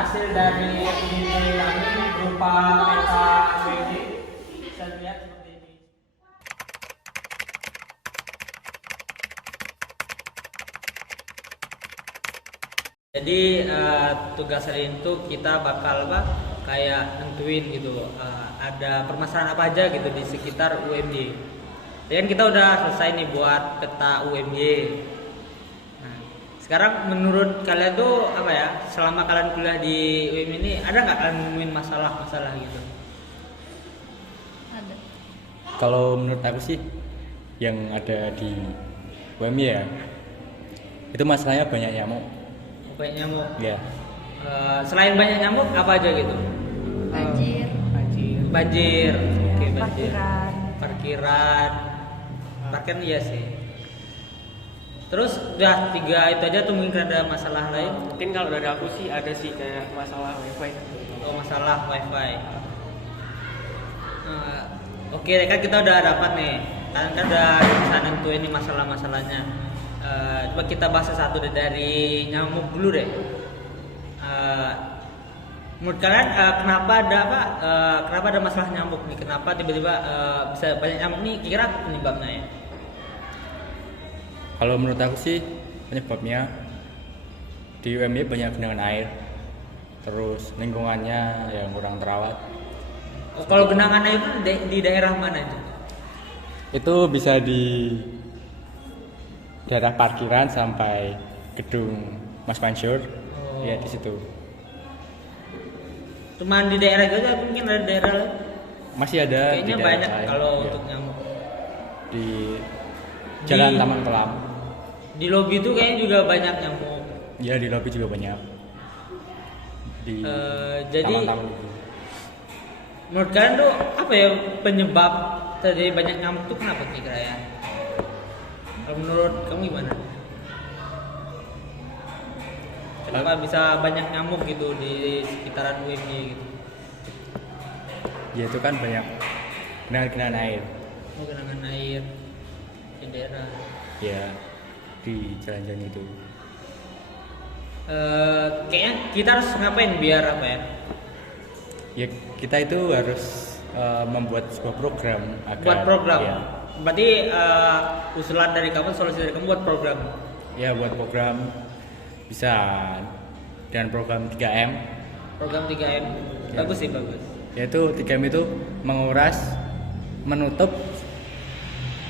hasil dari ide kami berupa peta UMD. Bisa lihat seperti ini. Jadi tugas hari itu kita bakal kayak nentuin gitu, ada permasalahan apa aja gitu di sekitar UMY. Dan kita udah selesai nih buat peta UMY. Nah, sekarang menurut kalian tuh apa ya? Selama kalian kuliah di UMY ini ada nggak kalian nemuin masalah-masalah gitu? Ada. Kalau menurut aku sih yang ada di UMY ya, itu masalahnya banyak nyamuk. Banyak nyamuk. Ya. Selain banyak nyamuk apa aja gitu? Banjir. Banjir. Oke, banjir. Parkiran. Parkiran iya sih. Terus udah 3 itu aja tuh, mungkin ada masalah lain? Mungkin kalau dari aku sih ada sih kayak masalah wifi. Oh, masalah wifi. Oke, kan kita udah dapat nih. Kalian kan udah bisa nentuin nih masalah-masalahnya. Coba kita bahas satu dari nyamuk dulu deh. Menurut kalian kenapa ada masalah nyamuk nih? Kenapa tiba-tiba bisa banyak nyamuk nih? Kira apa penyebabnya ya? Kalau menurut aku sih penyebabnya di UMY banyak genangan air, terus lingkungannya yang kurang terawat. Oh, kalau genangan air itu di daerah mana itu? Itu bisa di daerah parkiran sampai gedung Mas Mansur. Oh. Ya di situ. Cuman di daerah itu aja, mungkin ada daerah lain? Masih ada Kayaknya di daerah banyak lain. kalau Ya. untuk nyamuk. Di Jalan Di- Taman Kelam. Di lobi itu kayaknya juga banyak nyamuk. Ya di lobi juga banyak. Di Jadi taman-taman itu. menurut kalian tuh apa ya penyebab terjadi banyak nyamuk tuh kenapa sih kira ya? Kalau menurut kamu gimana? Kenapa bisa banyak nyamuk gitu di sekitaran UMY gitu? Ya itu kan banyak genangan air. Oh, genangan air di daerah. Ya di jalan-jalan itu. Kayaknya kita harus ngapain biar apa ya? Ya kita itu harus membuat sebuah program agar Buat program. Ya, Berarti usulan dari kamu, solusi dari kamu buat program. ya buat program bisa dengan program 3M. Program 3M. Ya. Bagus sih, bagus. Yaitu 3M itu menguras, menutup,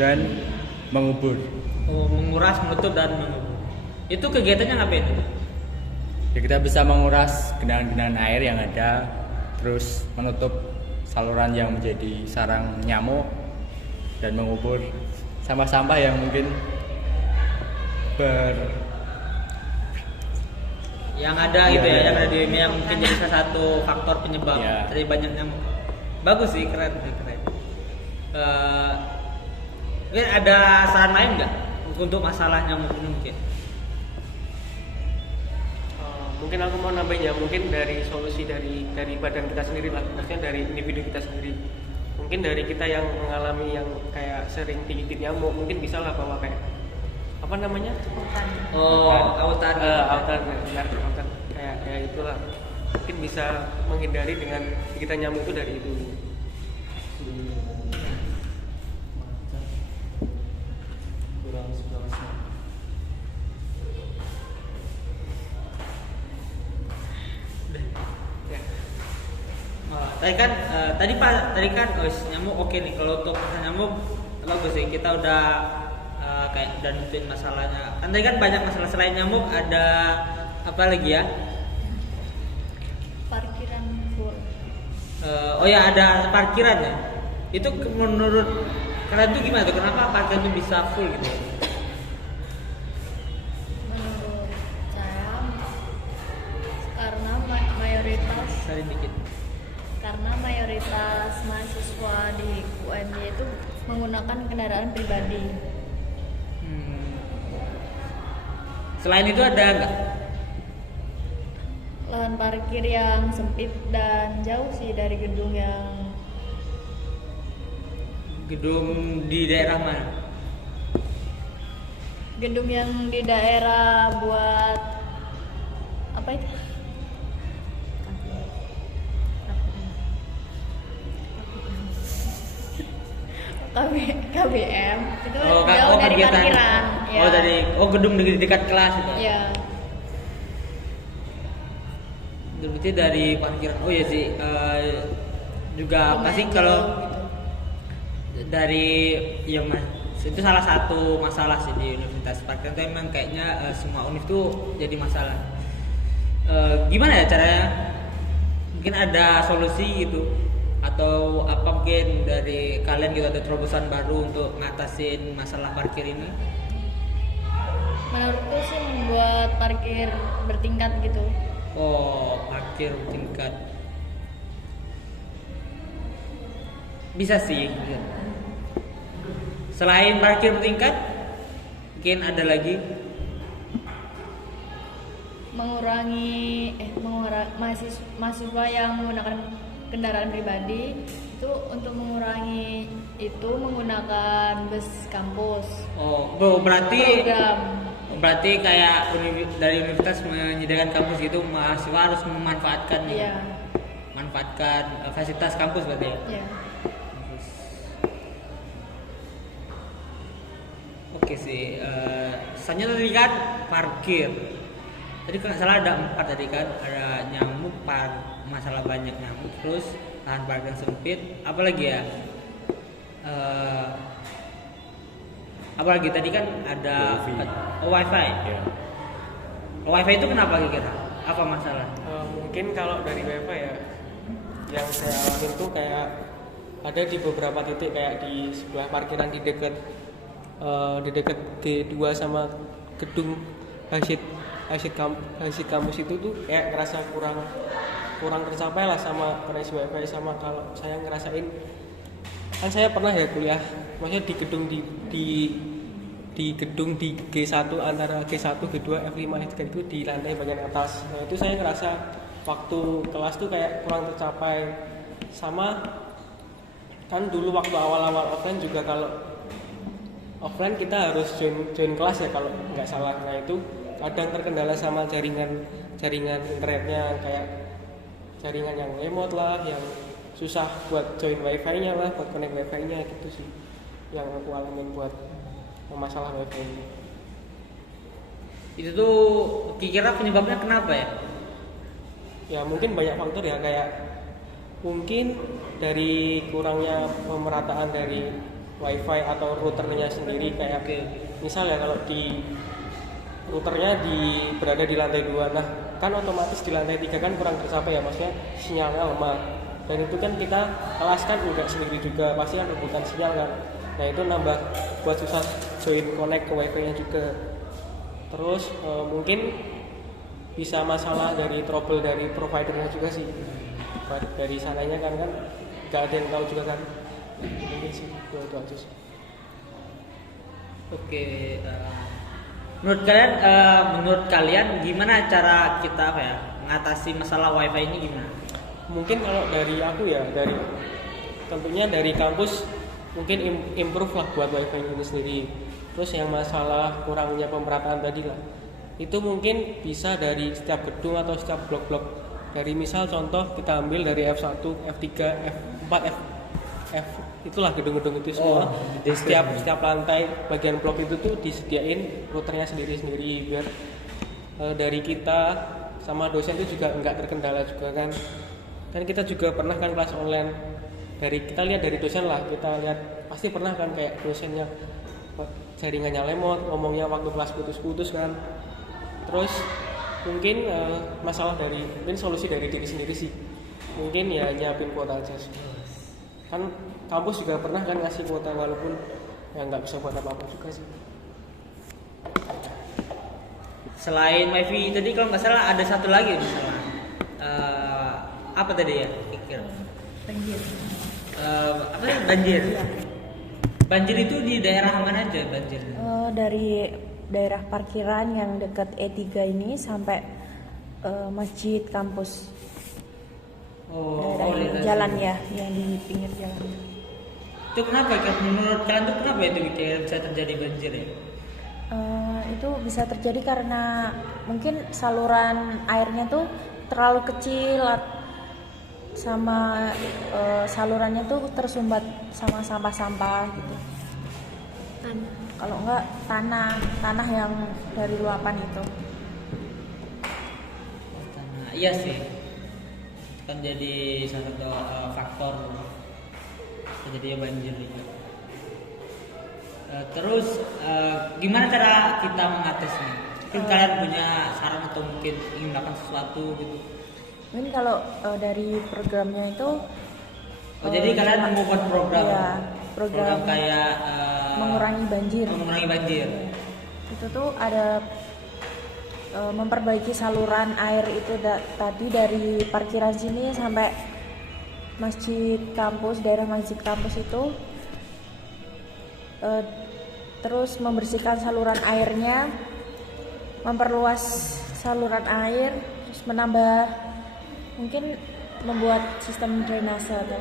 dan mengubur. Oh, menguras, menutup, dan mengubur. Itu kegiatannya ngapain? Ya kita bisa menguras genangan-genangan air yang ada, terus menutup saluran yang menjadi sarang nyamuk, dan mengubur sampah-sampah yang mungkin Yang ada Iya, gitu ya, iya. yang ada di UMY yang mungkin jadi salah satu faktor penyebab Iya. dari banyak nyamuk. Bagus sih, keren sih, keren. Mungkin ada saran lain nggak untuk masalah nyamuk ini mungkin? Mungkin aku mau nambahin ya, mungkin dari solusi dari badan kita sendiri lah, maksudnya dari individu kita sendiri. Mungkin dari kita yang mengalami yang kayak sering digigit nyamuk, mungkin bisa lah bawa kayak apa namanya? Oh, autan. Autan kayak itulah. Mungkin bisa menghindari dengan gigitan nyamuk itu dari itu. Ya. Tadi kan nyamuk oke nih. Kalau untuk masalah nyamuk bagus sih, kita udah kayak udah nentuin masalahnya. Kan tadi kan banyak masalah selain nyamuk, ada apa lagi ya? Parkiran full. Oh ya, ada parkiran ya. Itu menurut kalian tuh gimana tuh? Kenapa parkiran tuh bisa full gitu? Menurut saya karena mayoritas Saling dikit. karena mayoritas mahasiswa di UMY itu menggunakan kendaraan pribadi. Selain itu ada nggak? Lahan parkir yang sempit dan jauh sih dari gedung di daerah mana? gedung yang di daerah buat apa itu? KBM itu Oh, jauh dari kegiatan. parkiran. Ya. Oh, dari gedung di dekat kelas gitu. Ya. Berarti dari parkiran. Oh ya sih, juga Lumayan pasti jauh kalau gitu. dari ya mas, itu salah satu masalah sih di universitas. Parkiran itu emang kayaknya semua univ tuh jadi masalah. Gimana ya caranya? Mungkin ada solusi gitu atau apa mungkin dari kalian gitu ada terobosan baru untuk ngatasin masalah parkir ini? Menurutku sih membuat parkir bertingkat gitu. Oh, parkir tingkat. Bisa sih. Selain parkir bertingkat, mungkin ada lagi. Mengurangi mahasiswa yang menggunakan kendaraan pribadi itu untuk mengurangi itu menggunakan bus kampus. Oh, bro, berarti Program. kayak dari universitas menyediakan kampus gitu, mahasiswa harus memanfaatkan gitu. Iya. Manfaatkan fasilitas kampus berarti ya. Iya. Oke sih, selanjutnya tadi kan parkir. Tadi kalau nggak salah ada 4 tadi kan, ada nyamuk, masalah banyak nyamuk, terus lahan parkir yang sempit, apalagi ya? Apalagi tadi kan ada wifi. Ya. Wifi itu kenapa kira? Apa masalah? Mungkin kalau dari wifi ya, yang saya alamin tuh kayak ada di beberapa titik kayak di sebelah parkiran di dekat G2 sama gedung Hasid kampus itu tuh kayak ngerasa kurang tercapai lah sama koneksi wifi. Sama kalau saya ngerasain kan saya pernah ya kuliah maksudnya di gedung di gedung di G1 antara G1, G2, F5 itu di lantai bagian atas. Nah itu saya ngerasa waktu kelas tuh kayak kurang tercapai. Sama kan dulu waktu awal-awal offline juga, kalau offline kita harus join kelas ya kalau nggak salah. Nah itu kadang terkendala sama jaringan internetnya, kayak jaringan yang lemot lah, yang susah buat join wifi-nya lah, buat connect wifi-nya gitu sih yang aku alamin buat masalah wifi ini. Itu tuh kira penyebabnya kenapa ya? Ya mungkin banyak faktor ya, kayak mungkin dari kurangnya pemerataan dari wifi atau routernya sendiri. Kayak misal ya kalau di routernya berada di lantai 2, nah kan otomatis di lantai 3 kan kurang tercapai ya, maksudnya sinyalnya lemah. Dan itu kan kita kelas kan enggak sendiri juga, pasti kan rebutan sinyal kan. Nah itu nambah buat susah join connect ke wifi-nya juga. Terus mungkin bisa masalah dari trouble dari providernya juga sih, dari sananya kan nggak ada yang tahu juga kan. Mungkin sih itu aja sih. Oke, menurut kalian gimana cara kita mengatasi masalah wifi ini gimana? Mungkin kalau dari aku ya, tentunya dari kampus mungkin improve lah buat wifi ini sendiri. Terus yang masalah kurangnya pemerataan tadi lah, itu mungkin bisa dari setiap gedung atau setiap blok-blok. Dari misal contoh kita ambil dari F1, F3, F4, F itulah gedung-gedung itu semua. Di setiap lantai bagian blok itu tuh disediain routernya sendiri-sendiri, biar dari kita sama dosen itu juga nggak terkendala juga kan. Kan kita juga pernah kan kelas online, kita lihat dari dosen lah, kita lihat pasti pernah kan kayak dosennya jaringannya lemot, ngomongnya waktu kelas putus-putus kan. Terus mungkin mungkin solusi dari diri sendiri sih, mungkin ya nyiapin kuota aja sih. Kan kampus juga pernah kan ngasih kuota, walaupun ya nggak bisa buat apa-apa juga sih. Selain wifi tadi kalau nggak salah ada satu lagi misalnya apa tadi ya pikir Banjir. apa ya banjir. Banjir itu di daerah mana aja banjir? Dari daerah parkiran yang dekat E3 ini sampai masjid kampus. Daerah jalan ya, yang di pinggir jalan. Itu kenapa? Menurut kalian tuh kenapa itu bisa terjadi banjir ya? Itu bisa terjadi karena mungkin saluran airnya tuh terlalu kecil sama salurannya tuh tersumbat sama sampah-sampah gitu. Tanah. Kalau enggak tanah yang dari luapan itu. Nah, iya sih, kan jadi salah satu faktor terjadinya banjir itu. Terus gimana cara kita mengatasinya? Mungkin kalian punya saran atau mungkin ingin melakukan sesuatu gitu? Mungkin kalau dari programnya itu Jadi kalian membuat program, iya, program kayak mengurangi banjir. mengurangi banjir. Itu tuh ada memperbaiki saluran air itu tadi dari parkiran sini sampai masjid kampus, daerah masjid kampus itu, terus membersihkan saluran airnya, memperluas saluran air, terus menambah mungkin membuat sistem drainase atau